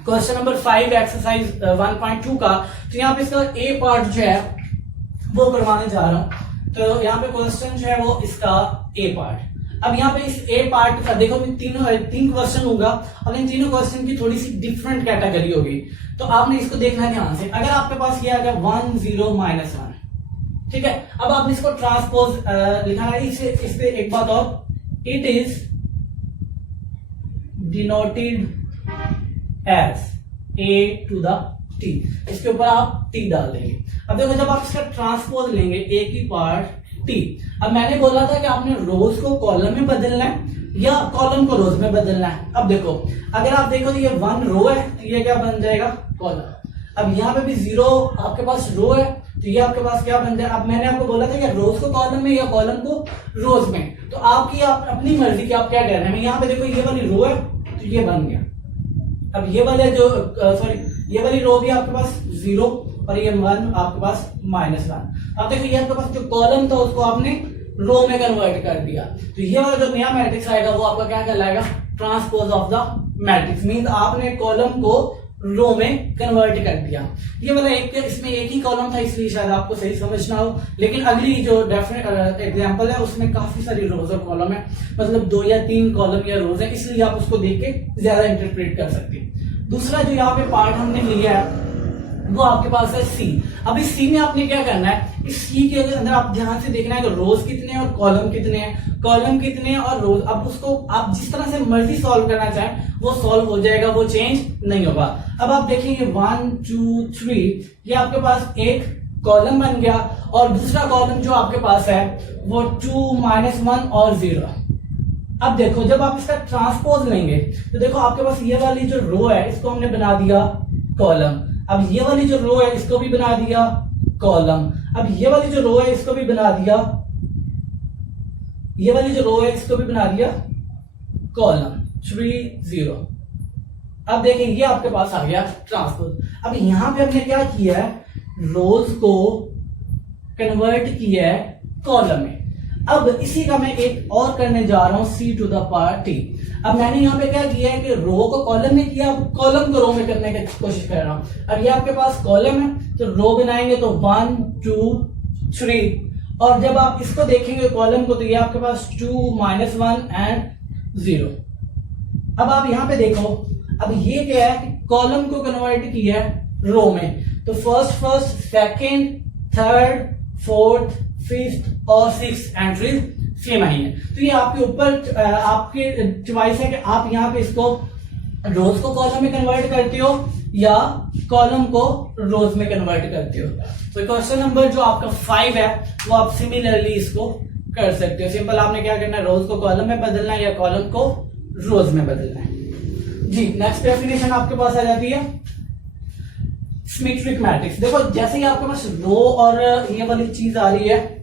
क्वेश्चन नंबर 5 एक्सरसाइज 1.2 का। तो यहाँ पे इसका ए पार्ट जो है वो करवाने जा रहा हूं। तो यहाँ पे क्वेश्चन जो है वो इसका ए पार्ट। अब यहाँ पे इस ए पार्ट का देखो, तीन क्वेश्चन होगा और इन तीनों क्वेश्चन की थोड़ी सी डिफरेंट कैटेगरी होगी, तो आपने इसको देखना है ध्यान से। अगर आपके पास ये आ गया 1 0 -1, ठीक है, अब आपने इसको ट्रांसपोज लिखा है। इस पे एक बात और, it is denoted as a to the t, इसके ऊपर आप t डाल देंगे। अब देखो, जब आप इसका ट्रांसपोज लेंगे a की पार्ट t, अब मैंने बोला था कि आपने रोज को कॉलम में बदलना है या कॉलम को रोज में बदलना है। अब देखो, अगर आप देखो तो ये 1 रो है, तो ये क्या बन जाएगा? कॉलम। अब यहाँ पे भी 0 आपके पास रो है, तो ये आपके पास क्या बन जाए? अब मैंने आपको बोला था कि रोज को कॉलम में या कॉलम को रोज में, तो आपकी अपनी मर्जी की आप क्या कर रहे हैं। यहाँ पे देखो, ये वाली रो है तो ये बन गया। अब ये वाले जो ये वाली रो भी आपके पास 0 और ये 1 आपके पास -1। अब देखो, ये आपके पास जो कॉलम था उसको आपने रो में कन्वर्ट कर दिया, तो ये वाला जो नया मैट्रिक्स आएगा वो आपका क्या कहलाएगा? Transpose of the matrix. Means आपने कॉलम को रो में कन्वर्ट कर दिया। ये वाला इसमें एक ही कॉलम था, इसलिए शायद आपको सही समझना हो, लेकिन अगली जो डेफिनेट एग्जांपल है उसमें काफी सारी रोज और कॉलम है, मतलब 2 या 3 कॉलम या रोज है, इसलिए आप उसको देख के ज्यादा इंटरप्रेट कर सकते हैं। दूसरा जो यहाँ पे पार्ट हमने लिया है वो आपके पास है सी। अब इस सी में आपने क्या करना है, इस सी के अंदर आप ध्यान से देखना है कि रोज कितने हैं और कॉलम कितने हैं, कॉलम कितने हैं और रोज। अब उसको आप जिस तरह से मर्जी सॉल्व करना चाहें वो सॉल्व हो जाएगा, वो चेंज नहीं होगा। अब आप देखेंगे 1 2 3, ये आपके पास एक कॉलम बन गया और दूसरा कॉलम जो आपके पास है वो 2 -1 और 0। अब देखो, जब आप इसका ट्रांसपोज लेंगे तो देखो आपके पास ये वाली जो रो है इसको हमने बना दिया कॉलम। अब ये वाली जो रो है इसको भी बना दिया कॉलम। अब ये वाली जो रो है इसको भी बना दिया, ये वाली जो रो है इसको भी बना दिया कॉलम 3 0। अब देखें, ये आपके पास आ गया ट्रांसपोज। अब यहां पे हमने क्या किया है, रोज को कन्वर्ट किया है कॉलम में। अब इसी का मैं एक और करने जा रहा हूं, c to the power t। अब मैंने यहाँ पे क्या किया है कि रो को कॉलम में किया, अब कॉलम को रो में करने की कोशिश कर रहा हूं। अब ये आपके पास कॉलम है तो रो बनाएंगे तो 1 2 3, और जब आप इसको देखेंगे कॉलम को तो ये आपके पास 2 -1 एंड 0। अब आप यहाँ पे देखो, अब ये क्या है कि कॉलम को कन्वर्ट किया है रो में, तो first second third fourth fifth और 6 एंट्रीज सेम आई है। तो ये आपके ऊपर आपके चॉइस है कि आप यहाँ पे इसको रोज को कॉलम में कन्वर्ट करते हो या कॉलम को रोज में कन्वर्ट करते हो। तो क्वेश्चन नंबर जो आपका 5 है वो आप सिमिलरली इसको कर सकते हो। सिंपल आपने क्या करना है, रोज को कॉलम में बदलना है या कॉलम को रोज में बदलना है। जी, नेक्स्ट डेफिनेशन आपके पास आ जाती है सिमेट्रिक मैट्रिक्स। देखो, जैसे ही आपके पास रो और ये वाली चीज आ रही है,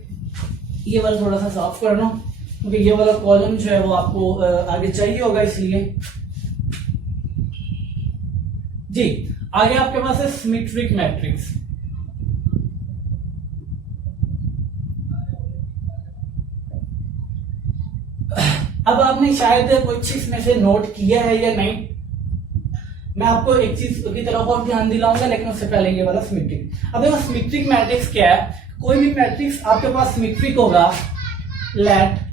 ये वाला थोड़ा सा साफ करना क्योंकि ये वाला कॉलम जो है वो आपको आगे चाहिए होगा, इसलिए जी। आगे आपके पास है सिमेट्रिक मैट्रिक्स। अब आपने शायद कुछ इसमें से नोट किया है या नहीं, मैं आपको एक चीज की तरफ और ध्यान दिलाऊंगा, लेकिन उससे पहले ये वाला सिमेट्रिक। अब देखो सिमेट्रिक मैट्रिक्स क्या है, कोई भी मैट्रिक्स आपके पास सिमेट्रिक होगा, late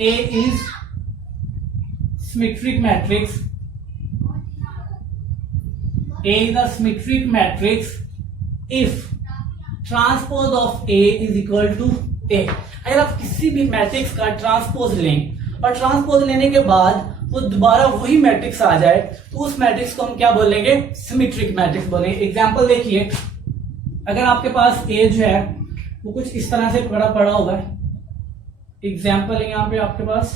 A is symmetric matrix, A is a symmetric matrix if transpose of A is equal to A। अगर आप किसी भी मैट्रिक्स का ट्रांसपोज लें और ट्रांसपोज लेने के बाद वो दोबारा वही मैट्रिक्स आ जाए, तो उस मैट्रिक्स को हम क्या बोलेंगे, सिमेट्रिक मैट्रिक्स बोलेंगे। एग्जांपल देखिए, अगर आपके पास A जो है वो कुछ इस तरह से पड़ा हुआ है, एग्जाम्पल है यहाँ पे आपके पास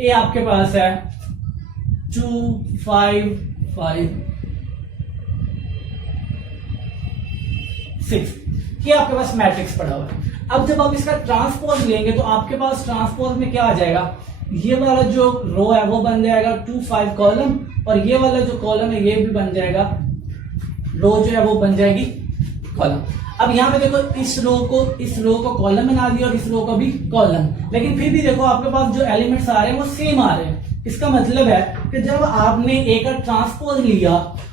ए आपके पास है 2 5 5 6, ये आपके पास मैट्रिक्स पड़ा हुआ है। अब जब आप इसका ट्रांसपोज लेंगे तो आपके पास ट्रांसपोज में क्या आ जाएगा, ये वाला जो रो है वो बन जाएगा 2 5 कॉलम, और ये वाला जो कॉलम है ये भी बन जाएगा, रो जो है वो बन जाएगी कॉलम। अब यहाँ पे देखो इस रो को कॉलम बना दिया और इस रो को भी कॉलम, लेकिन फिर भी देखो आपके पास जो एलिमेंट्स आ रहे हैं वो सेम आ रहे हैं। इसका मतलब है कि जब आपने ए का ट्रांसपोज लिया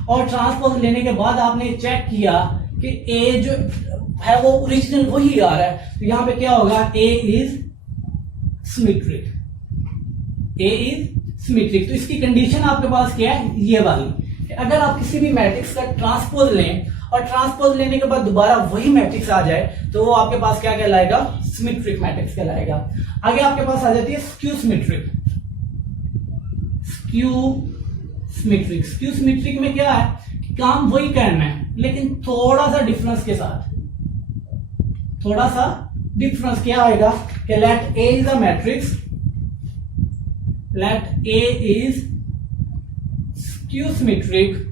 और ट्रांसपोज लेने के बाद आपने चेक किया कि ए जो है वो ओरिजिनल वही आ रहा है, तो यहाँ पे क्या होगा, A is symmetric, A is symmetric. तो इसकी कंडीशन आपके पास क्या है, ये वाली, अगर आप किसी भी मैट्रिक्स का ट्रांसपोज लें और ट्रांसपोज लेने के बाद दोबारा वही मैट्रिक्स आ जाए, तो वो आपके पास क्या कहलाएगा, सिमेट्रिक मैट्रिक्स कहलाएगा। आगे आपके पास आ जाती है स्क्यू सिमेट्रिक। स्क्यू सिमेट्रिक में क्या है कि काम वही करना है, लेकिन थोड़ा सा डिफरेंस के साथ। थोड़ा सा डिफरेंस क्या आएगा कि let A is a matrix, let A is skew symmetric,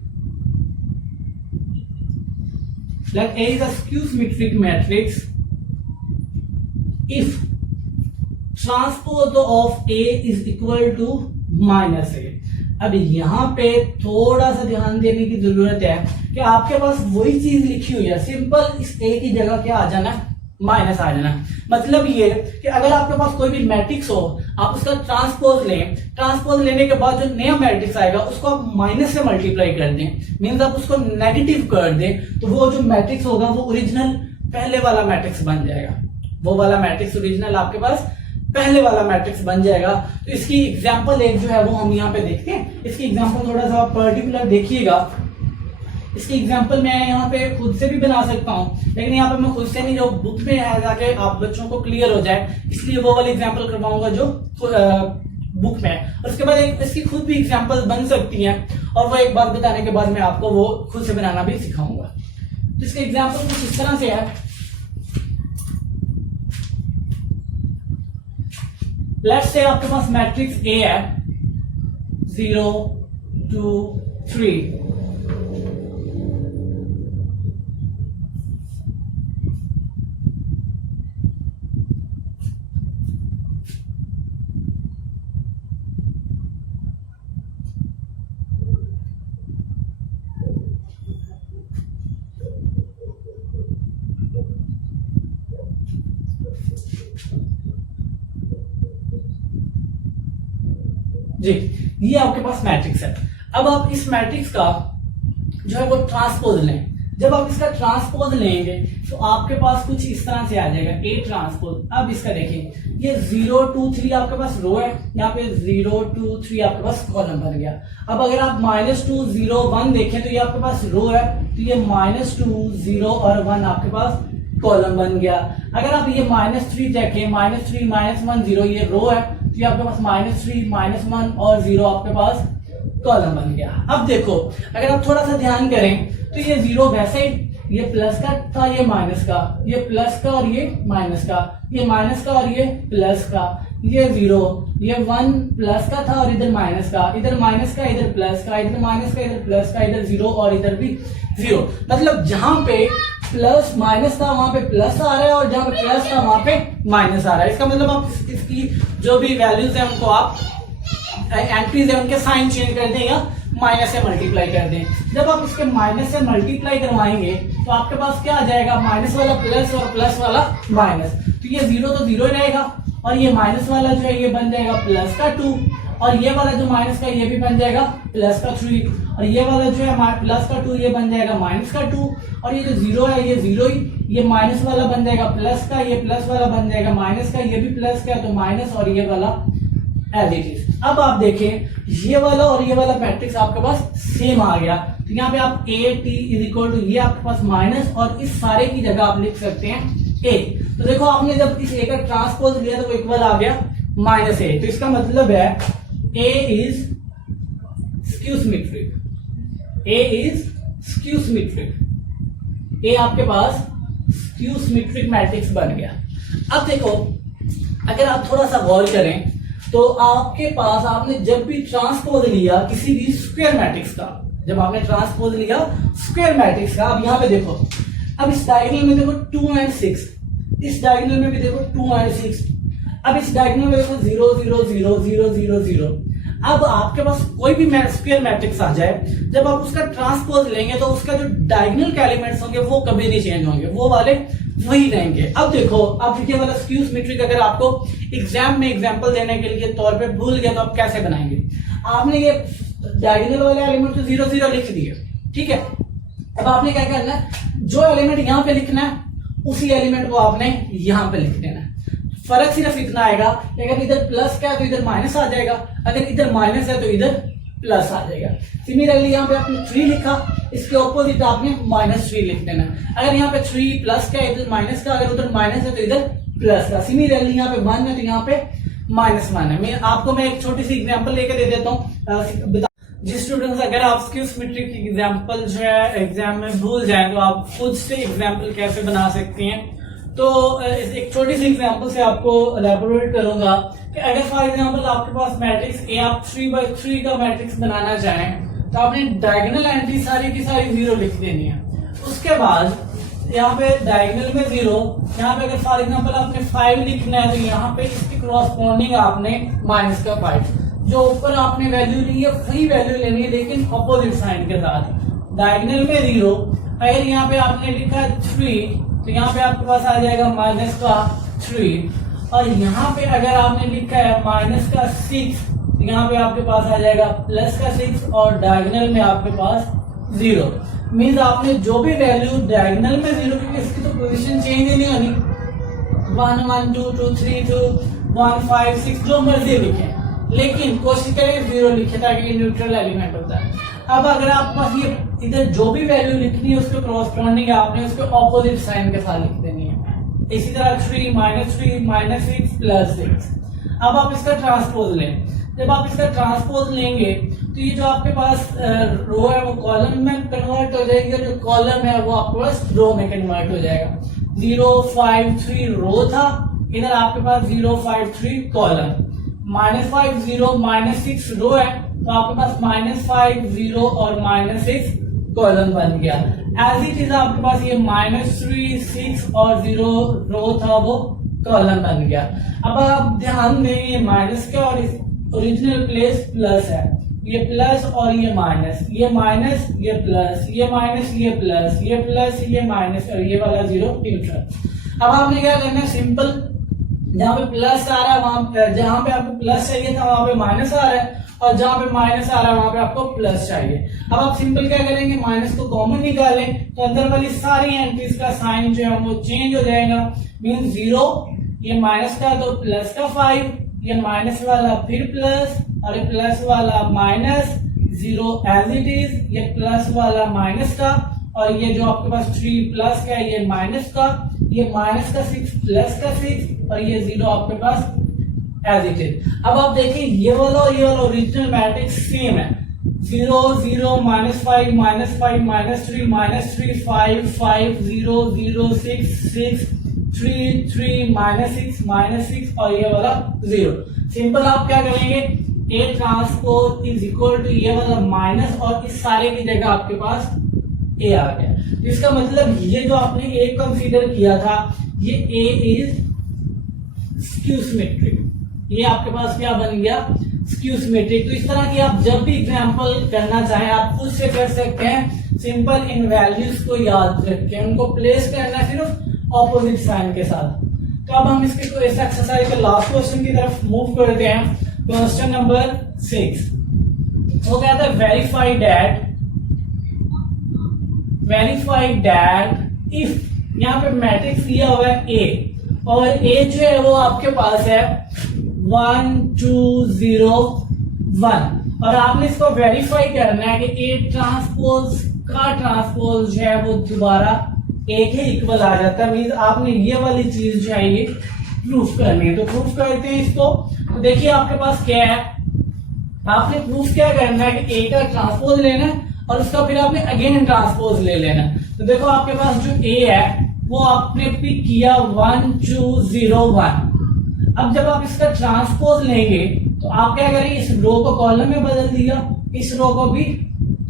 let A is a skew symmetric matrix if transpose of A is equal to -A। अब यहां पे थोड़ा सा ध्यान देने की जरूरत है कि आपके पास वही चीज लिखी हुई है, सिंपल इस A की जगह क्या आ जाना, माइनस आ जाना। मतलब ये कि अगर आपके पास कोई भी मैट्रिक्स हो, आप उसका ट्रांसपोज लें, ट्रांसपोज लेने के बाद जो नया मैट्रिक्स आएगा उसको आप माइनस से मल्टीप्लाई कर दें, मींस आप उसको नेगेटिव कर दें, तो वो जो मैट्रिक्स होगा वो ओरिजिनल पहले वाला मैट्रिक्स बन जाएगा। वो वाला मैट्रिक्स ओरिजिनल आपके पास पहले वाला मैट्रिक्स बन जाएगा। तो इसकी एग्जांपल एक जो है वो हम यहाँ पे देखते हैं। इसकी एग्जांपल थोड़ा सा पर्टिकुलर देखिएगा। इसकी एग्जांपल मैं यहाँ पे खुद से भी बना सकता हूँ, लेकिन यहाँ पे मैं खुद से नहीं, जो बुक में है जाके आप बच्चों को क्लियर हो जाए, इसलिए वो वाली एग्जांपल करवाऊंगा जो बुक में है। और उसके बाद इसकी खुद भी एग्जांपल बन सकती हैं, और वो एक बार बताने के बाद मैं आपको वो खुद से बनाना भी सिखाऊंगा। तो इसके एग्जांपल कुछ इस तरह से है। लेट्स से आपके पास मैट्रिक्स ए है 0 2 3, जी, ये आपके पास मैट्रिक्स है। अब आप इस मैट्रिक्स का जो है वो ट्रांसपोज लें। जब आप इसका ट्रांसपोज लेंगे तो आपके पास कुछ इस तरह से आ जाएगा, ए ट्रांसपोज। अब इसका देखिए, ये 0 2 3 आपके पास रो है, यहाँ पे 0 2 3 आपके पास कॉलम बन गया। अब अगर आप -2 0 1 देखें तो ये आपके पास रो है, तो ये -2 0 और 1 आपके पास कॉलम बन गया। अगर आप ये -3 देखें, -3 -1 0, ये रो है, तो ये आपके पास -3 -1 और 0 आपके पास कॉलम बन गया। अब देखो, अगर आप थोड़ा सा ध्यान करें तो ये 0 वैसे ही, ये प्लस का था, ये माइनस का, ये प्लस का और ये माइनस का, ये माइनस का और ये प्लस का, ये 0, ये 1 प्लस का था और इधर माइनस का, इधर माइनस का, इधर प्लस का, इधर माइनस का, इधर प्लस का, इधर 0 और इधर भी 0। मतलब जहां पे प्लस माइनस था वहां पे प्लस आ रहा है, और जहां पे प्लस था वहां पे माइनस आ रहा है। इसका मतलब आप इसकी जो भी वैल्यूज है उनको आप एंट्रीज है उनके साइन चेंज कर दें या माइनस से मल्टीप्लाई कर दें। जब आप इसके माइनस से मल्टीप्लाई करवाएंगे तो आपके पास क्या आ जाएगा, माइनस वाला प्लस और प्लस वाला माइनस। तो ये 0 तो 0 ही रहेगा, और ये माइनस वाला जो है ये बन जाएगा प्लस का 2, और ये वाला जो माइनस का ये भी बन जाएगा प्लस का 3, और ये वाला जो है प्लस का 2 ये बन जाएगा माइनस का 2, और ये जो जीरो है ये जीरो ही, ये माइनस वाला बन जाएगा प्लस का, ये प्लस वाला बन जाएगा माइनस का, ये भी प्लस का, तो माइनस, और ये वाला एज इट इज। अब आप देखें ये वाला और ये वाला मैट्रिक्स आपके पास सेम आ गया, तो यहाँ पे आप A T is equal to ये आपके पास माइनस, और इस सारे की जगह आप लिख सकते हैं ए। तो देखो आपने जब इस ए का ट्रांसपोज लिया तो वो इक्वल आ गया माइनस ए, तो इसका मतलब है A is skew symmetric, A is skew symmetric, A आपके पास स्क्यू सिमेट्रिक मैट्रिक्स बन गया। अब देखो अगर आप थोड़ा सा गौर करें तो आपके पास आपने जब भी ट्रांसपोज लिया किसी भी स्क्वायर मैट्रिक्स का, जब आपने ट्रांसपोज लिया स्क्वायर मैट्रिक्स का, अब यहाँ पे देखो, अब इस डायगोनल में देखो 2 and 6, इस डायगोनल में भी देखो 2 and 6, अब इस डायगोनल में देखो 0 0 0 0 0 0। अब आपके पास कोई भी स्क्वायर मैट्रिक्स आ जाए, जब आप उसका ट्रांसपोज लेंगे तो उसका जो डायगोनल के एलिमेंट्स होंगे वो कभी नहीं चेंज होंगे, वो वाले वही रहेंगे। अब देखो अब ये वाला स्क्यू सिमेट्रिक अगर आपको एग्जाम में एग्जांपल देने के लिए तौर पे भूल गया तो आप कैसे बनाएंगे? आपने ये डायगोनल वाले एलिमेंट तो 0 0 लिख दिए, ठीक है। अब आपने क्या करना है, जो एलिमेंट यहाँ पे लिखना है उसी एलिमेंट को आपने यहाँ पे लिख देना है। फर्क सिर्फ इतना आएगा, अगर इधर प्लस का है तो इधर माइनस आ जाएगा, अगर इधर माइनस है तो इधर प्लस आ जाएगा। सिमिलरली यहाँ पे आपने 3 लिखा, इसके ऑपोजिट आपने -3 लिख देना। अगर यहाँ पे 3 प्लस का है इधर माइनस का, अगर उधर माइनस है तो इधर प्लस का। सिमिलरली यहाँ पे 1 है तो यहाँ पे -1 है। मैं एक छोटी सी एग्जांपल लेके दे देता हूँ। जिस स्टूडेंट्स अगर आप स्क्यू सिमेट्रिक की एग्जांपल जो है एग्जाम में भूल जाएं तो आप खुद से एग्जांपल कैसे बना सकती हैं, तो एक छोटी सी एग्जांपल से आपको एलैबोरेट करूंगा कि अगर फॉर एग्जांपल आपके पास मैट्रिक्स ए आप 3/3 का मैट्रिक्स बनाना चाहें तो आपने डायगोनल एंट्री सारी की सारी 0 लिख देनी है। उसके बाद यहाँ पे डायगोनल में 0, यहाँ पे अगर फॉर एग्जांपल आपने 5 लिखना है तो यहाँ पे इसके क्रॉसपोंडिंग आपने -5, जो ऊपर आपने वैल्यू ली है वही वैल्यू लेनी है लेकिन अपोजिट साइन के साथ। डायगोनल में 0, अगर यहाँ पे आपने लिखा 3 तो यहाँ पे आपके पास आ जाएगा -3, और यहाँ पे अगर आपने लिखा है -6 तो यहाँ पे आपके पास आ जाएगा +6, और डायगोनल में आपके पास 0। मीन्स आपने जो भी वैल्यू डायगोनल में 0, क्योंकि इसकी तो पोजीशन चेंज ही नहीं होनी, 1 1 2 2 3 2 1 5 6 जो मर्जी लिखे, लेकिन कोशिश करें 0 लिखे ताकि ये न्यूट्रल एलिमेंट होता है। अब अगर आपके पास ये इधर जो भी वैल्यू लिखनी है उसके क्रॉसपोंडिंग आपने उसके ऑपोजिट साइन के साथ लिख देनी है। इसी तरह 3 -3 -6 +6। अब आप इसका ट्रांसपोज लें, जब आप इसका ट्रांसपोज लेंगे तो ये जो आपके पास रो है वो कॉलम में कन्वर्ट हो जाएगी, और जो कॉलम है वो आपके पास रो में कन्वर्ट हो जाएगा। 0 5 3 रो था, इधर आपके पास 0 5 3 कॉलम, -5 0 -6 रो है तो आपके पास -5 0 और -6 कॉलम बन गया। एज इट इज आपके पास ये -3 6 और 0 रो था वो कॉलम बन गया। अब आप ध्यान दें ये माइनस का और ओरिजिनल प्लेस प्लस है, ये प्लस और ये माइनस, ये माइनस ये प्लस, ये माइनस ये प्लस, ये प्लस ये माइनस, और ये वाला 0 न्यूट्रल। अब आपने क्या करना है, सिंपल जहाँ पे प्लस आ रहा है वहां, जहाँ पे आपको प्लस चाहिए था वहां पे माइनस आ रहा है, और जहाँ पे माइनस आ रहा है वहां पे आपको प्लस चाहिए। अब आप सिंपल क्या करेंगे, माइनस को कॉमन निकालें तो अंदर वाली सारी एंट्रीज का साइन जो है वो चेंज हो जाएगा। मीन 0 ये माइनस का तो प्लस का 5, ये माइनस वाला फिर प्लस, और ये प्लस वाला माइनस, 0 एज इट इज, ये प्लस वाला माइनस का, और ये जो आपके पास 3 प्लस का ये माइनस का, ये माइनस का 6 प्लस का 6, और ये 0 आपके पास एज इट इज। अब आप देखिए ये वाला और ये वाला ओरिजिनल मैट्रिक्स सेम है, 0 0 -5 -5 -3 -3 5 5 0 0 6 6 3 3 -6 और ये वाला 0। सिंपल आप क्या करेंगे, A transpose is equal to ये वाला माइनस, और इस सारे की जगह आपके पास ए आ गया। इसका मतलब ये जो आपने ए कंसीडर किया था ये ए इज स्क्यू सिमेट्रिक, ये आपके पास क्या बन गया, स्क्यू सिमेट्रिक। तो इस तरह की आप जब भी एग्जांपल करना चाहें आप खुद से कर सकते हैं। सिंपल इन वैल्यूज को याद रखें, उनको प्लेस करना सिर्फ ऑपोजिट साइन के साथ। तो अब हम इसके इस एक्सरसाइज के लास्ट क्वेश्चन की तरफ मूव करते हैं। क्वेश्चन नंबर 6 वो कहता है वेरीफाई दैट इफ, यहाँ पे मैट्रिक्स दिया हुआ है ए, और ए जो है वो आपके पास है 1 2 0 1, और आपने इसको वेरीफाई करना है कि ए ट्रांसपोज का ट्रांसपोज जो है वो दोबारा ए के इक्वल आ जाता है। मीन्स आपने ये वाली चीज जो है ये प्रूफ करनी है। तो प्रूफ करते हैं इसको। तो देखिए आपके पास क्या है, आपने प्रूफ क्या करना है कि ए का ट्रांसपोज लेना है और उसका फिर आपने अगेन ट्रांसपोज ले लेना है। तो देखो आपके पास जो ए है वो आपने पिक किया 1 2 0 1। अब जब आप इसका ट्रांसपोज लेंगे तो आप क्या करेंगे, इस रो को कॉलम में बदल दिया, इस रो को भी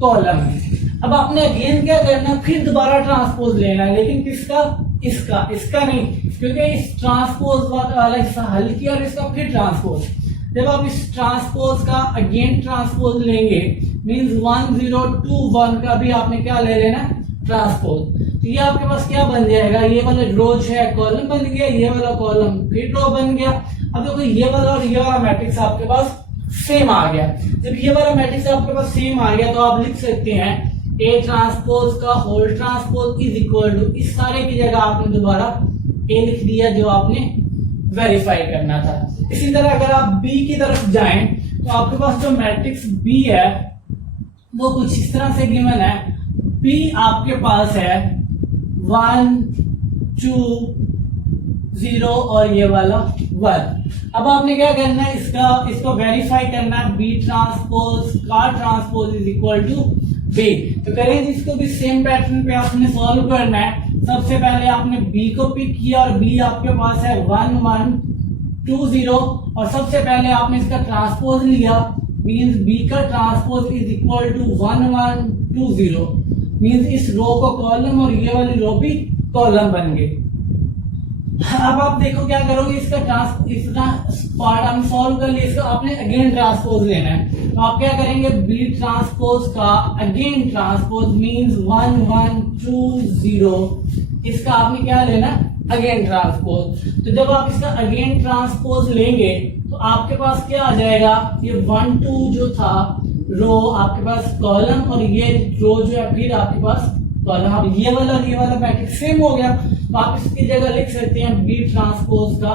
कॉलम में। अब आपने अगेन क्या करना, फिर दोबारा ट्रांसपोज लेना है, लेकिन किसका, इसका नहीं, क्योंकि इस ट्रांसपोज वाला हिस्सा हल किया और इसका फिर ट्रांसपोज। जब आप इस ट्रांसपोज का अगेन ट्रांसपोज लेंगे मींस 1 0 2 1 का भी आपने क्या ले लेना, ट्रांसपोज। तो ये आपके पास क्या बन जाएगा, ये वाला रो जो है कॉलम बन गया, ये वाला कॉलम फिर रो बन गया। अब देखो ये वाला और ये वाला मैट्रिक्स आपके पास सेम आ गया। जब ये वाला मैट्रिक्स आपके पास सेम आ गया तो आप लिख सकते हैं ए ट्रांसपोज का whole transpose is equal to, इस सारे की जगह आपने दोबारा ए लिख दिया जो आपने वेरीफाई करना था। इसी तरह अगर आप बी की तरफ जाएं तो आपके पास जो मैट्रिक्स बी है वो कुछ इस तरह से गिवन है। बी आपके पास है 1 2 0 और ये वाला 1। अब आपने क्या करना है, इसको वेरीफाई करना है, बी ट्रांसपोज का transpose is equal to B. तो करें इसको भी सेम पैटर्न पे आपने सॉल्व करना है। सबसे पहले आपने बी को पिक किया और बी आपके पास है 1 1 2 0, और सबसे पहले आपने इसका ट्रांसपोज लिया मींस बी का transpose is equal to 1 1 2 0, means इस रो को कॉलम और ये वाली रो भी कॉलम बन गई। अब आप देखो क्या करोगे, इसका पार्ट हम सॉल्व कर लिया, इसका आपने अगेन ट्रांसपोज लेना है। तो आप क्या करेंगे, बी ट्रांसपोज का अगेन ट्रांसपोज मींस 1 1 2 0, इसका आपने क्या लेना, अगेन ट्रांसपोज। तो जब आप इसका अगेन ट्रांसपोज लेंगे तो आपके पास क्या आ जाएगा, ये 1 2 जो था रो आपके पास कॉलम और ये रो जो है फिर आपके पास कॉलम। अब ये वाला मैट्रिक्स सेम हो गया तो आप इसकी जगह लिख सकते हैं बी ट्रांसपोज का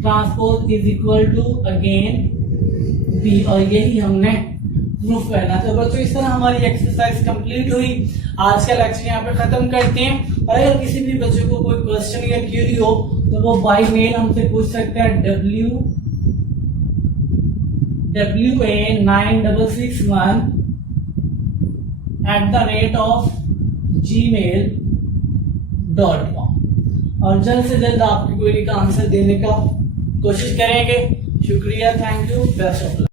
transpose is equal to again B, और यही हमने प्रूफ करना। तो बच्चों इस तरह हमारी एक्सरसाइज कंप्लीट हुई। आज का लेक्चर यहाँ पे खत्म करते हैं। और अगर किसी भी बच्चे को कोई क्वेश्चन या क्वेरी हो तो वो बाय मेल हमसे पूछ सकते हैं wa966@gmail.com, और जल्द से जल्द आपकी क्वेरी का आंसर देने का कोशिश करेंगे। शुक्रिया, thank you, best of luck.